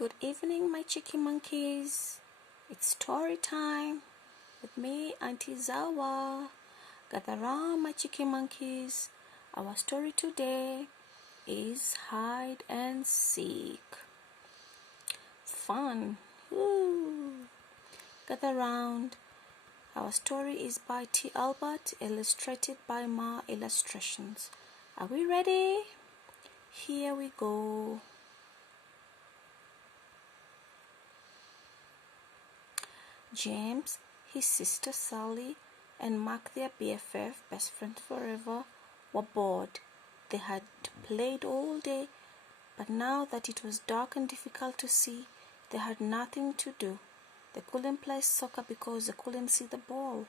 Good evening, my cheeky monkeys. It's story time with me, Auntie Zawa. Gather round, my cheeky monkeys. Our story today is hide and seek. Fun. Woo. Gather round. Our story is by T. Albert, illustrated by Ma Illustrations. Are we ready? Here we go. James, his sister Sally, and Mark, their BFF, best friend forever, were bored. They had played all day, but now that it was dark and difficult to see, they had nothing to do. They couldn't play soccer because they couldn't see the ball.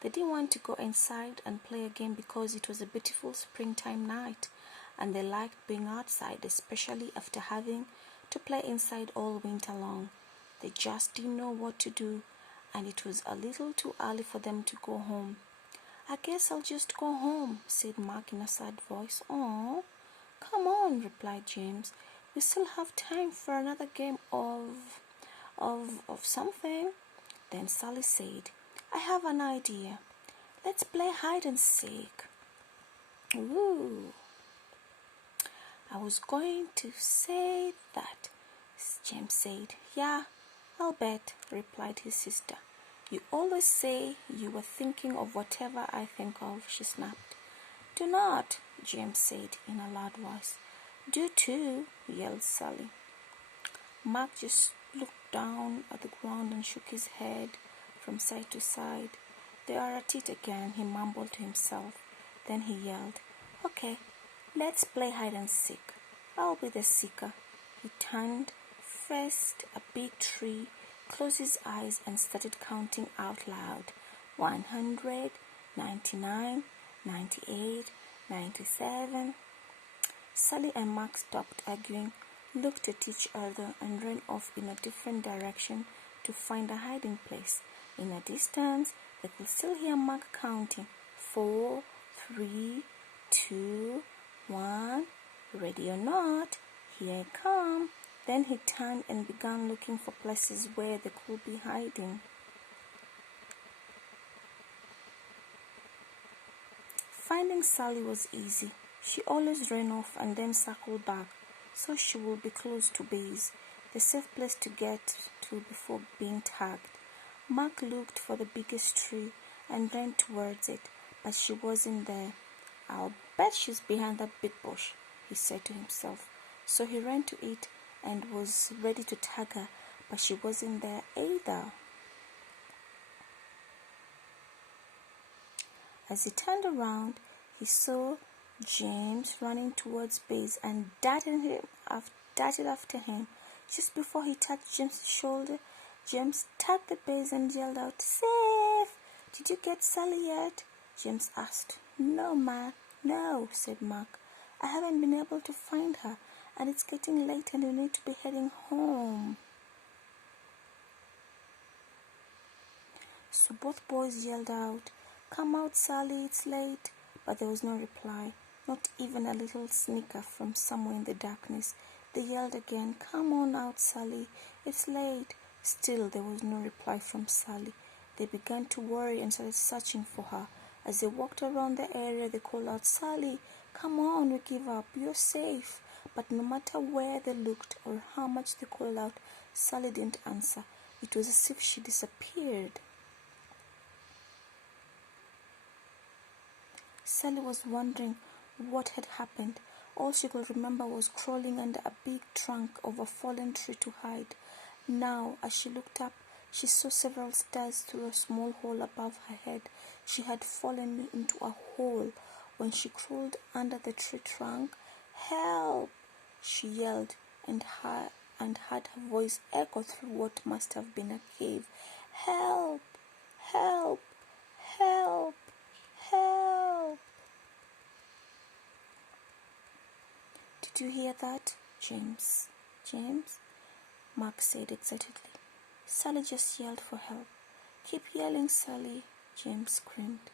They didn't want to go inside and play again because it was a beautiful springtime night, and they liked being outside, especially after having to play inside all winter long. They just didn't know what to do, and it was a little too early for them to go home. "I guess I'll just go home," said Mark in a sad voice. "Oh, come on," replied James. "We still have time for another game of something." Then Sally said, "I have an idea. Let's play hide and seek." "Ooh, I was going to say that," James said. "Yeah, I'll bet," replied his sister. "You always say you were thinking of whatever I think of," she snapped. "Do not," James said in a loud voice. "Do too," yelled Sally. Mark just looked down at the ground and shook his head from side to side. "They are at it again," he mumbled to himself. Then he yelled, "Okay, let's play hide and seek. I'll be the seeker." He turned, faced a big tree, closed his eyes, and started counting out loud. 100, 99, 98, 97. Sally and Mark stopped arguing, looked at each other, and ran off in a different direction to find a hiding place. In the distance, they could still hear Mark counting. 4, 3, 2, 1. Ready or not, here I come. Then he turned and began looking for places where they could be hiding. Finding Sally was easy. She always ran off and then circled back, so she would be close to base, the safe place to get to before being tagged. Mark looked for the biggest tree and ran towards it, but she wasn't there. "I'll bet she's behind that big bush," he said to himself. So he ran to it and was ready to tag her, but she wasn't there either. As he turned around, he saw James running towards base and darted after him. Just before he touched James's shoulder, James tagged the base and yelled out, "Safe! Did you get Sally yet?" James asked. "No, Ma. No," said Mark. "I haven't been able to find her, and it's getting late and you need to be heading home." So both boys yelled out, "Come out, Sally, it's late." But there was no reply, not even a little snicker from somewhere in the darkness. They yelled again, "Come on out, Sally, it's late." Still there was no reply from Sally. They began to worry and started searching for her. As they walked around the area, they called out, "Sally, come on, we give up, you're safe." But no matter where they looked or how much they called out, Sally didn't answer. It was as if she disappeared. Sally was wondering what had happened. All she could remember was crawling under a big trunk of a fallen tree to hide. Now, as she looked up, she saw several stars through a small hole above her head. She had fallen into a hole when she crawled under the tree trunk. "Help!" she yelled, and had her voice echo through what must have been a cave. "Help! Help! Help! Help!" "Did you hear that, James?" Mark said excitedly. "Sally just yelled for help." "Keep yelling, Sally," James screamed.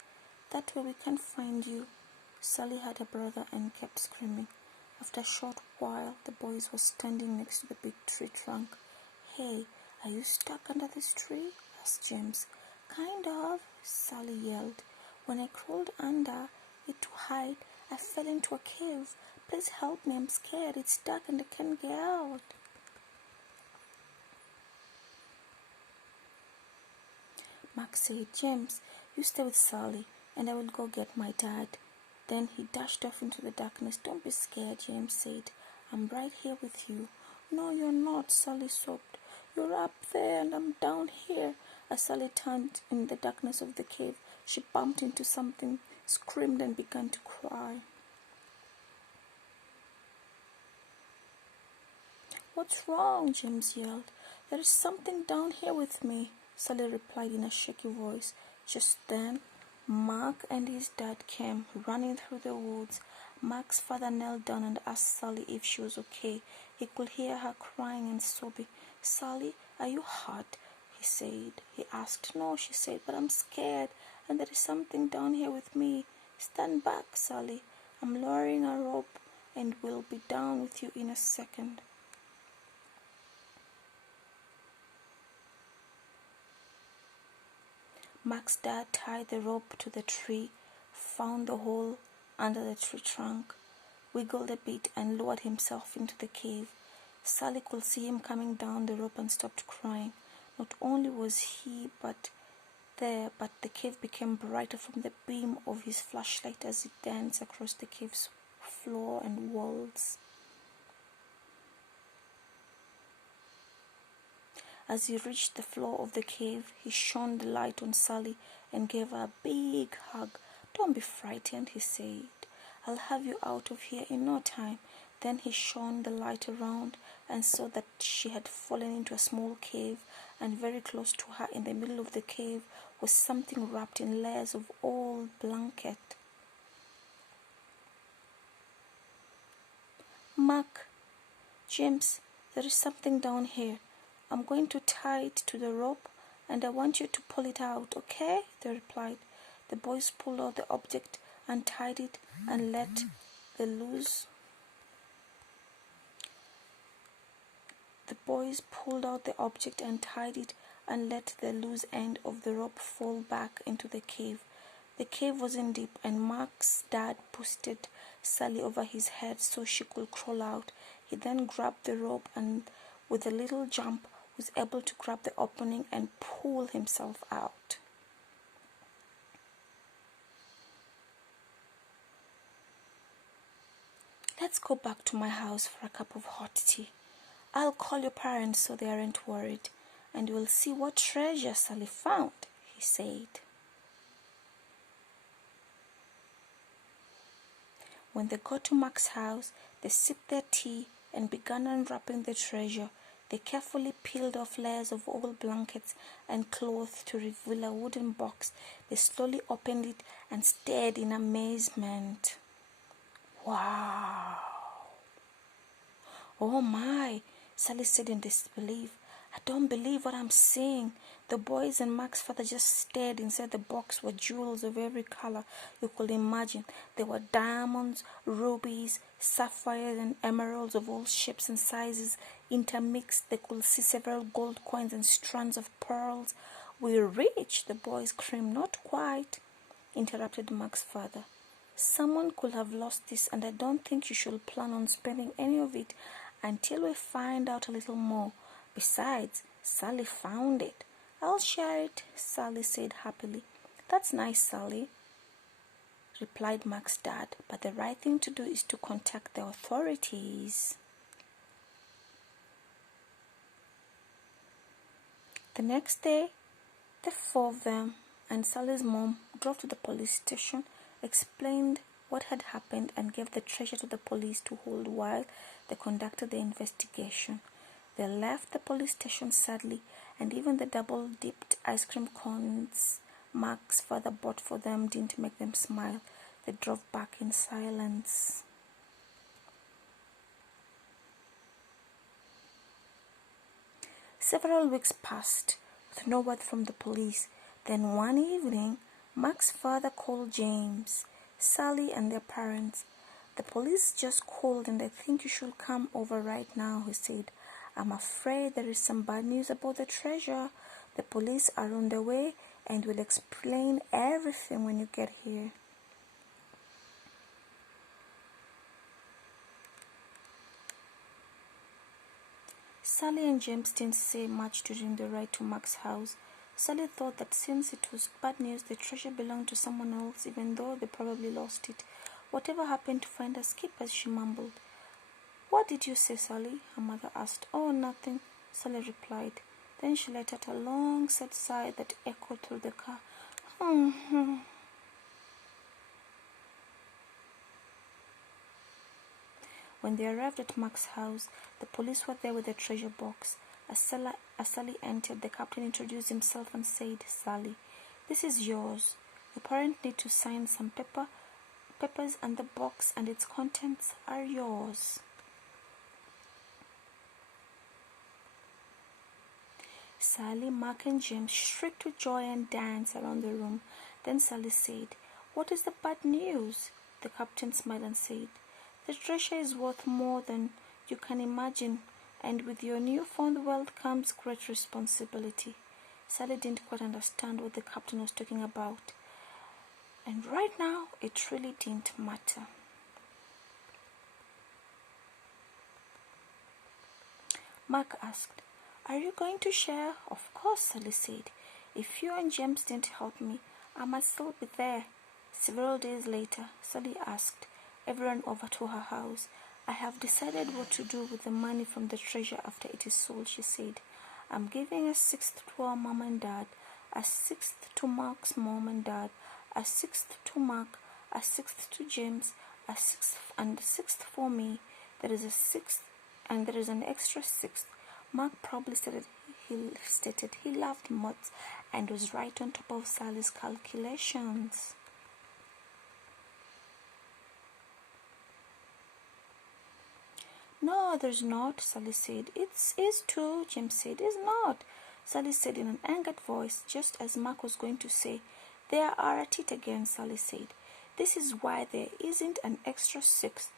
"That way we can find you." Sally had a brother and kept screaming. After a short while, the boys were standing next to the big tree trunk. "Hey, are you stuck under this tree?" asked James. "Kind of," Sally yelled. "When I crawled under it to hide, I fell into a cave. Please help me, I'm scared. It's dark and I can't get out." Max said, "James, you stay with Sally, and I will go get my dad." Then he dashed off into the darkness. "Don't be scared," James said. "I'm right here with you." "No, you're not," Sally sobbed. "You're up there and I'm down here." As Sally turned in the darkness of the cave, she bumped into something, screamed, and began to cry. "What's wrong?" James yelled. "There is something down here with me," Sally replied in a shaky voice. Just then, Mark and his dad came running through the woods. Mark's father knelt down and asked Sally if she was okay. He could hear her crying and sobbing. "Sally, are you hurt?" he said. He asked. "No," she said, "but I'm scared, and there is something down here with me." "Stand back, Sally. I'm lowering a rope and will be down with you in a second." Mark's dad tied the rope to the tree, found the hole under the tree trunk, wiggled a bit, and lowered himself into the cave. Sally could see him coming down the rope and stopped crying. Not only was he but the cave became brighter from the beam of his flashlight as it danced across the cave's floor and walls. As he reached the floor of the cave, he shone the light on Sally and gave her a big hug. "Don't be frightened," he said. "I'll have you out of here in no time." Then he shone the light around and saw that she had fallen into a small cave, and very close to her in the middle of the cave was something wrapped in layers of old blanket. "Mark, James, there is something down here. I'm going to tie it to the rope, and I want you to pull it out, okay?" they replied. The boys pulled out the object, untied it, and let the loose. The boys pulled out the object and tied it, and let the loose end of the rope fall back into the cave. The cave wasn't deep, and Mark's dad pushed Sally over his head so she could crawl out. He then grabbed the rope and, with a little jump, was able to grab the opening and pull himself out. "Let's go back to my house for a cup of hot tea. I'll call your parents so they aren't worried, and we'll see what treasure Sally found," he said. When they got to Mark's house, they sipped their tea and began unwrapping the treasure. They carefully peeled off layers of old blankets and cloth to reveal a wooden box. They slowly opened it and stared in amazement. "Wow! Oh my!" Sally said in disbelief. "I don't believe what I'm seeing." The boys and Mark's father just stared. Inside the box were jewels of every color you could imagine. There were diamonds, rubies, sapphires, and emeralds of all shapes and sizes intermixed. They could see several gold coins and strands of pearls. "We're rich," the boys screamed. "Not quite," interrupted Mark's father. "Someone could have lost this, and I don't think you should plan on spending any of it until we find out a little more. Besides, Sally found it." "I'll share it," Sally said happily. "That's nice, Sally," replied Mark's dad, "but the right thing to do is to contact the authorities." The next day, the four of them and Sally's mom drove to the police station, explained what had happened, and gave the treasure to the police to hold while they conducted the investigation. They left the police station sadly, and even the double-dipped ice cream cones Mark's father bought for them didn't make them smile. They drove back in silence. Several weeks passed with no word from the police. Then one evening, Mark's father called James, Sally, and their parents. "The police just called and I think you should come over right now," he said. "I'm afraid there is some bad news about the treasure. The police are on their way and will explain everything when you get here." Sally and James didn't say much during the ride to Mark's house. Sally thought that since it was bad news, the treasure belonged to someone else, even though they probably lost it. "Whatever happened to find us keepers?" she mumbled. "What did you say, Sally?" her mother asked. "Oh, nothing," Sally replied. Then she let out a long, sad sigh that echoed through the car. When they arrived at Mark's house, the police were there with the treasure box. As Sally entered, the captain introduced himself and said, "Sally, this is yours. Your parents need to sign some papers and the box and its contents are yours." Sally, Mark and James shrieked with joy and danced around the room. Then Sally said, "What is the bad news?" The captain smiled and said, "The treasure is worth more than you can imagine, and with your newfound wealth comes great responsibility." Sally didn't quite understand what the captain was talking about, and right now it really didn't matter. Mark asked, "Are you going to share?" "Of course," Sally said. "If you and James didn't help me, I must still be there." Several days later, Sally asked everyone over to her house. "I have decided what to do with the money from the treasure after it is sold," she said. "I'm giving a sixth to our mom and dad, a sixth to Mark's mom and dad, a sixth to Mark, a sixth to James, a sixth for me. There is a sixth and there is an extra sixth." Mark probably stated he loved maths and was right on top of Sally's calculations. "No, there's not," Sally said. "It is too," James said. "It's not," Sally said in an angered voice, just as Mark was going to say, "They are at it again," Sally said. "This is why there isn't an extra sixth.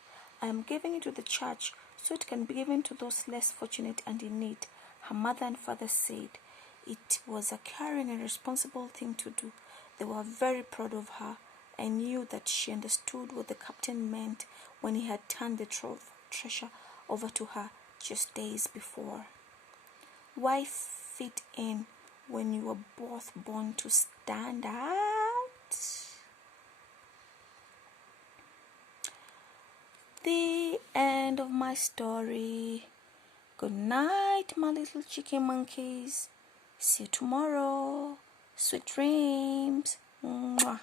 I am giving it to the church so it can be given to those less fortunate and in need," her mother and father said. It was a caring and responsible thing to do. They were very proud of her and knew that she understood what the captain meant when he had turned the treasure over to her just days before. Why fit in when you were both born to stand out? The end of my story. Good night, my little chicken monkeys. See you tomorrow. Sweet dreams. Mwah.